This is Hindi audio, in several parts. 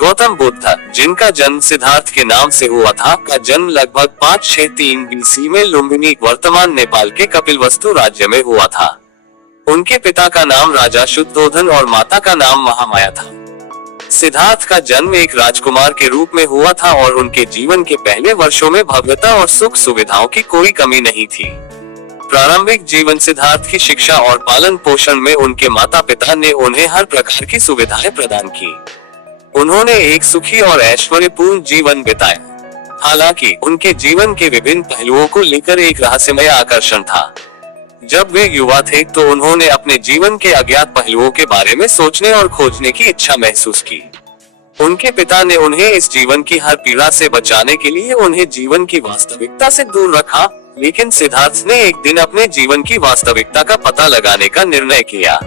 गौतम बुद्ध, जिनका जन्म सिद्धार्थ के नाम से हुआ था, का जन्म लगभग 563 बीसी में लुम्बिनी, वर्तमान नेपाल के कपिलवस्तु राज्य में हुआ था। उनके पिता का नाम राजा शुद्धोधन और माता का नाम महामाया था। सिद्धार्थ का जन्म एक राजकुमार के रूप में हुआ था और उनके जीवन के पहले वर्षों में भव्यता और सुख सुविधाओं की कोई कमी नहीं थी। प्रारंभिक जीवन सिद्धार्थ की शिक्षा और पालन पोषण में उनके माता पिता ने उन्हें हर प्रकार की सुविधाएं प्रदान की। उन्होंने एक सुखी और ऐश्वर्यपूर्ण जीवन बिताया। हालांकि उनके जीवन के विभिन्न पहलुओं को लेकर एक रहस्यमय आकर्षण था। जब वे युवा थे तो उन्होंने अपने जीवन के अज्ञात पहलुओं के बारे में सोचने और खोजने की इच्छा महसूस की। उनके पिता ने उन्हें इस जीवन की हर पीड़ा से बचाने के लिए उन्हें जीवन की वास्तविकता से दूर रखा, लेकिन सिद्धार्थ ने एक दिन अपने जीवन की वास्तविकता का पता लगाने का निर्णय किया।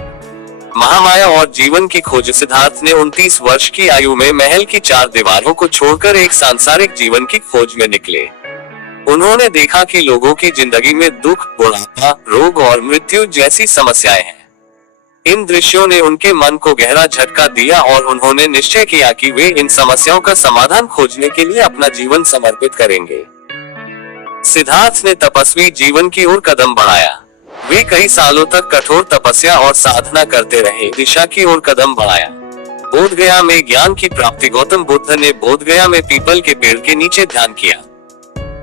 महामाया और जीवन की खोज। सिद्धार्थ ने 29 वर्ष की आयु में महल की 4 दीवारों को छोड़कर एक सांसारिक जीवन की खोज में निकले। उन्होंने देखा कि लोगों की जिंदगी में दुख, बुढ़ापा, रोग और मृत्यु जैसी समस्याएं हैं। इन दृश्यों ने उनके मन को गहरा झटका दिया और उन्होंने निश्चय किया कि वे इन समस्याओं का समाधान खोजने के लिए अपना जीवन समर्पित करेंगे। सिद्धार्थ ने तपस्वी जीवन की ओर कदम बढ़ाया। वे कई सालों तक कठोर तपस्या और साधना करते रहे, दिशा की ओर कदम बढ़ाया। बोधगया में ज्ञान की प्राप्ति। गौतम बुद्ध ने बोधगया में पीपल के पेड़ के नीचे ध्यान किया।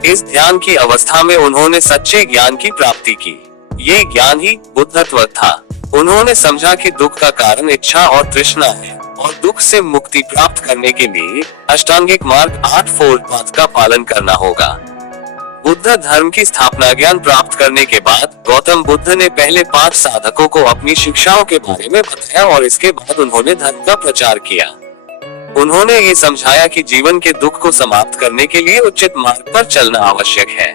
इस ध्यान की अवस्था में उन्होंने सच्चे ज्ञान की प्राप्ति की। ये ज्ञान ही बुद्धत्व था। उन्होंने समझा कि दुख का कारण इच्छा और तृष्णा है और दुख से मुक्ति प्राप्त करने के लिए अष्टांगिक मार्ग 8 फोल्ड पाथ का पालन करना होगा। बुद्ध धर्म की स्थापना। ज्ञान प्राप्त करने के बाद गौतम बुद्ध ने पहले 5 साधकों को अपनी शिक्षाओं के बारे में बताया और इसके बाद उन्होंने धर्म का प्रचार किया। उन्होंने ये समझाया कि जीवन के दुख को समाप्त करने के लिए उचित मार्ग पर चलना आवश्यक है।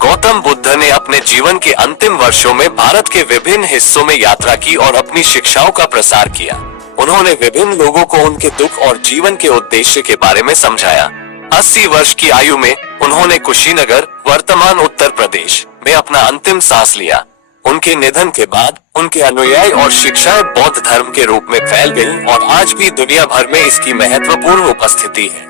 गौतम बुद्ध ने अपने जीवन के अंतिम वर्षों में भारत के विभिन्न हिस्सों में यात्रा की और अपनी शिक्षाओं का प्रसार किया। उन्होंने विभिन्न लोगों को उनके दुख और जीवन के उद्देश्य के बारे में समझाया। 80 वर्ष की आयु में उन्होंने कुशीनगर, वर्तमान उत्तर प्रदेश में अपना अंतिम सांस लिया। उनके निधन के बाद उनके अनुयायी और शिक्षाएं बौद्ध धर्म के रूप में फैल गईं और आज भी दुनिया भर में इसकी महत्वपूर्ण उपस्थिति है।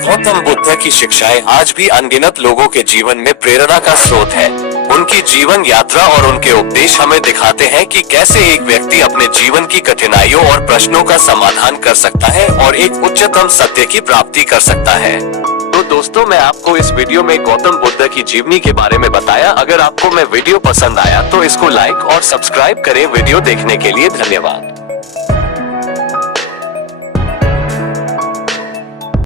गौतम बुद्ध की शिक्षाएं आज भी अनगिनत लोगों के जीवन में प्रेरणा का स्रोत है। उनकी जीवन यात्रा और उनके उपदेश हमें दिखाते हैं कि कैसे एक व्यक्ति अपने जीवन की कठिनाइयों और प्रश्नों का समाधान कर सकता है और एक उच्चतम सत्य की प्राप्ति कर सकता है। तो दोस्तों, मैं आपको इस वीडियो में गौतम बुद्ध की जीवनी के बारे में बताया। अगर आपको मैं वीडियो पसंद आया तो इसको लाइक और सब्सक्राइब करें। वीडियो देखने के लिए धन्यवाद।